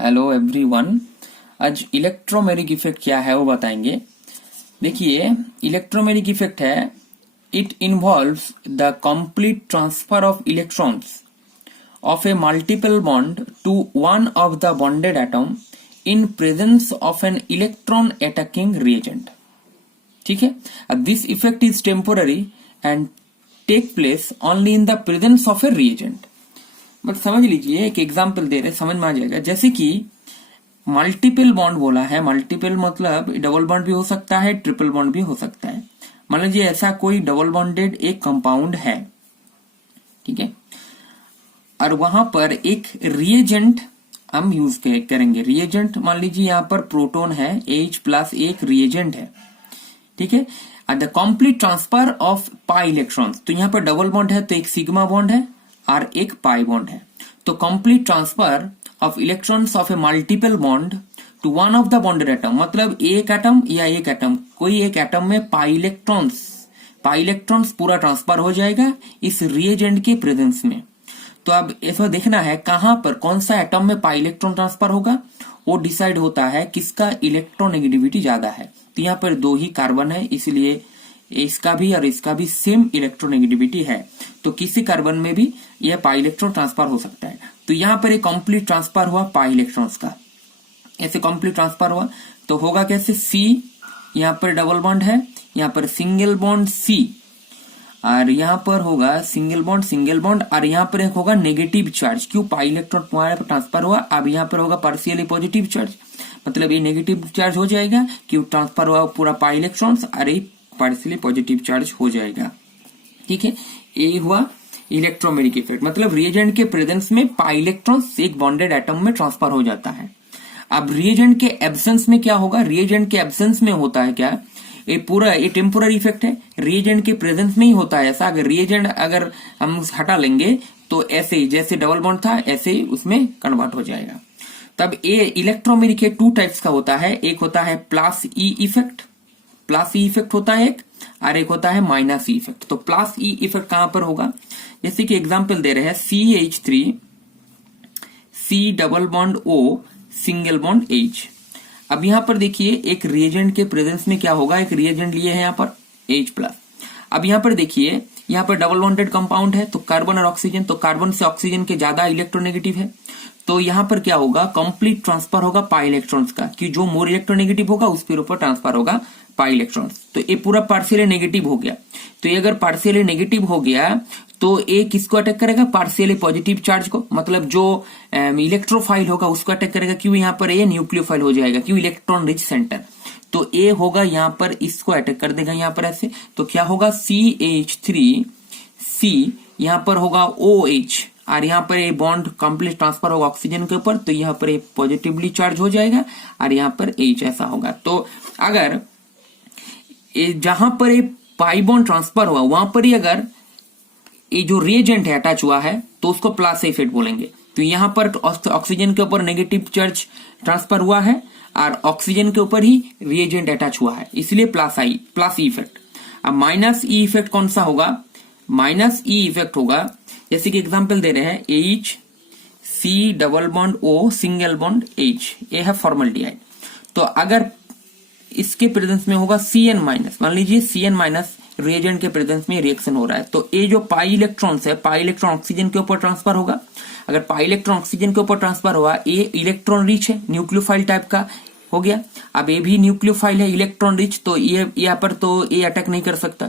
Hello everyone. आज electromeric effect क्या है वो बताएंगे। देखिए, इलेक्ट्रोमेरिक इफेक्ट है, it involves the complete transfer of electrons of a multiple bond to one of the bonded atom in presence of an electron attacking reagent। ठीक है, अब this effect is temporary and take place only in the presence of a reagent। But समझ लीजिए, एक example दे रहे, समझ में आ जाएगा। जैसे कि मल्टीपल बॉन्ड बोला है, मल्टीपल मतलब डबल बॉन्ड भी हो सकता है, ट्रिपल बॉन्ड भी हो सकता है। मान लीजिए ऐसा कोई डबल बॉन्डेड एक कंपाउंड है, ठीक है, और वहां पर एक रिएजेंट हम यूज करेंगे। रिएजेंट मान लीजिए यहाँ पर प्रोटॉन है, H+ एक रिएजेंट है, ठीक है। The complete transfer of pi electrons, तो यहाँ पर डबल बॉन्ड है तो एक सिग्मा बॉन्ड है और एक पाई बॉन्ड है। तो complete transfer of electrons of a multiple bond to one of the bonded atom, मतलब एक एटम या एक एटम, कोई एक एटम में पाई इलेक्ट्रॉन्स पूरा ट्रांसफर हो जाएगा इस रिएजेंट के प्रेजेंस में। तो अब ऐसा देखना है कहां पर कौन सा एटम में पाई इलेक्ट्रॉन ट्रांसफर होगा, वो डिसाइड होता है किसका इलेक्ट्रोनेगेटिविटी ज्यादा है। तो यहाँ पर दो ही कार्बन है, इसलिए इसका भी और इसका भी सेम इलेक्ट्रोनेगेटिविटी है, तो किसी कार्बन में भी यह पाई इलेक्ट्रॉन ट्रांसफर हो सकता है। तो यहाँ पर एक कंप्लीट ट्रांसफर हुआ पाई इलेक्ट्रॉन्स का, ऐसे कंप्लीट ट्रांसफर हुआ तो होगा कैसे, C यहाँ पर डबल बॉन्ड है, यहाँ पर सिंगल बॉन्ड C, और यहाँ पर होगा सिंगल बॉन्ड और यहाँ पर एक होगा नेगेटिव चार्ज। क्यों, पाई इलेक्ट्रॉन तुम्हारे पर ट्रांसफर हुआ। अब यहाँ पर होगा पार्शियली पॉजिटिव चार्ज, मतलब ये नेगेटिव चार्ज हो जाएगा, क्यों ट्रांसफर हुआ पूरा पाई इलेक्ट्रॉन्स, और ये पार्शियली पॉजिटिव चार्ज हो जाएगा। ठीक है, ये हुआ इलेक्ट्रोमेरिक इफेक्ट, मतलब रिएजेंट के प्रेजेंस में पाई इलेक्ट्रॉन्स एक बॉन्डेड एटम में ट्रांसफर हो जाता है। अब रिएजेंट के एब्सेंस में क्या होगा, रिएजेंट के एब्सेंस में होता है क्या, ये पूरा ये टेम्पोररी इफेक्ट है, रिएजेंट के प्रेजेंस में ही होता है ऐसा। अगर रिएजेंट अगर हम हटा लेंगे तो ऐसे ही जैसे डबल बॉन्ड था ऐसे ही उसमें कन्वर्ट हो जाएगा। तब ये इलेक्ट्रोमेरिक टू टाइप्स का होता है, एक होता है प्लस ई इफेक्ट होता है एक, और एक होता है माइनस ई इफेक्ट। तो प्लस ई इफेक्ट कहां पर होगा, जैसे कि एग्जांपल दे रहे हैं CH3 C double bond O single bond H। अब यहां पर देखिए एक रिएजेंट के प्रेजेंस में क्या होगा, एक रिएजेंट लिए हैं यहाँ पर H+। अब यहाँ पर देखिए यहाँ पर डबल बॉन्डेड कंपाउंड है, तो कार्बन और ऑक्सीजन, तो कार्बन से ऑक्सीजन के ज्यादा इलेक्ट्रोनेगेटिव है, तो यहाँ पर क्या होगा, कंप्लीट ट्रांसफर होगा पाई इलेक्ट्रॉन्स का, कि जो मोर इलेक्ट्रोनेगेटिव होगा उसके ऊपर ट्रांसफर होगा पाई इलेक्ट्रॉन्स। तो ये पूरा पार्शियली नेगेटिव हो गया। तो ये अगर पार्शियली नेगेटिव हो गया तो ये किसको अटैक करेगा, पार्शियली पॉजिटिव चार्ज को, मतलब जो इलेक्ट्रोफाइल होगा उसको अटैक करेगा। क्यों, यहाँ पर ये न्यूक्लियोफाइल हो जाएगा, क्यों, इलेक्ट्रॉन रिच सेंटर। तो ये होगा यहाँ पर इसको अटैक कर देगा यहाँ पर ऐसे, तो क्या होगा CH3C, यहाँ पर होगा OH, और यहाँ पर ये बॉन्ड कंप्लीट ट्रांसफर होगा ऑक्सीजन के ऊपर, तो यहाँ पर ये पॉजिटिवली चार्ज हो जाएगा और यहाँ पर H ऐसा होगा। तो अगर जहां पर ये पाई बॉन्ड ट्रांसफर हुआ वहां पर ही अगर ये जो रिएजेंट है अटैच हुआ है तो उसको प्लस इफेक्ट बोलेंगे। तो यहां पर ऑक्सीजन के ऊपर नेगेटिव चार्ज ट्रांसफर हुआ है और ऑक्सीजन के ऊपर ही रिएजेंट अटैच हुआ है, इसलिए प्लस ई इफेक्ट। अब माइनस ई इफेक्ट कौन सा होगा, माइनस ई इफेक्ट होगा जैसे कि एग्जांपल दे रहे हैं HC double bond O single bond H, ये है फॉर्मल्डिहाइड। तो अगर इसके प्रेजेंस में होगा CN-, मान लीजिए CN- रिएजेंट के प्रेजेंस में रिएक्शन हो रहा है, तो ये जो पाई इलेक्ट्रॉन्स है, पाई इलेक्ट्रॉन ऑक्सीजन के ऊपर ट्रांसफर होगा। अगर पाई इलेक्ट्रॉन ऑक्सीजन के ऊपर ट्रांसफर हुआ, ये इलेक्ट्रॉन रिच है, न्यूक्लियोफाइल टाइप का हो गया। अब ये भी न्यूक्लियोफाइल है, इलेक्ट्रॉन रिच, तो ये यहाँ पर तो ये अटैक नहीं कर सकता।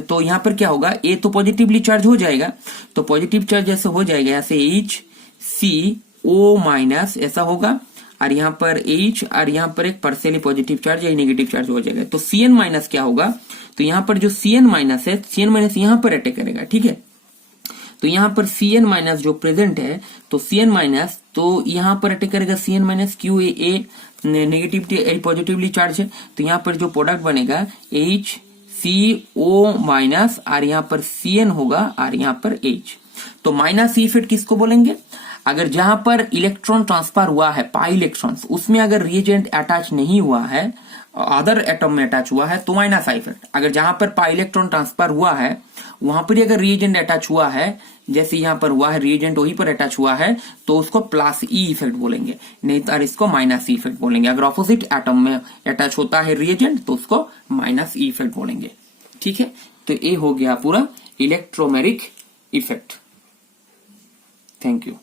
तो यहाँ पर क्या होगा, ये तो पॉजिटिवली चार्ज हो जाएगा, तो पॉजिटिव चार्ज जैसे हो जाएगा ऐसे HCO- ऐसा होगा, और यहाँ पर H और यहाँ पर एक पार्शियली पॉजिटिव चार्ज या नेगेटिव चार्ज हो जाएगा। तो CN- क्या होगा, तो यहाँ पर जो CN- है, CN- यहाँ पर अटैक करेगा, ठीक है। तो यहाँ पर CN- जो प्रेजेंट है, तो CN- तो यहाँ पर अटैक करेगा CN-, क्यों, ए नेगेटिव पॉजिटिवली चार्ज है, तो यहाँ पर जो प्रोडक्ट बनेगा HCO- और यहाँ पर CN होगा और यहाँ पर H। तो माइनस ई इफेक्ट किसको बोलेंगे, अगर जहां पर इलेक्ट्रॉन ट्रांसफर हुआ है पाई इलेक्ट्रॉन्स, उसमें अगर रिएजेंट अटैच नहीं हुआ है, अदर एटम में अटैच हुआ है, तो माइनस आई इफेक्ट। अगर जहां पर पाई इलेक्ट्रॉन ट्रांसफर हुआ है वहां पर अगर रिएजेंट अटैच हुआ है, जैसे यहां पर हुआ है रिएजेंट वहीं पर अटैच हुआ है, तो उसको प्लस ई इफेक्ट बोलेंगे, नहीं तो इसको माइनस ई इफेक्ट बोलेंगे। अगर ऑपोजिट एटम में अटैच होता है रिएजेंट तो उसको माइनस ई इफेक्ट बोलेंगे। ठीक है, तो ये हो गया पूरा इलेक्ट्रोमेरिक इफेक्ट। Thank you.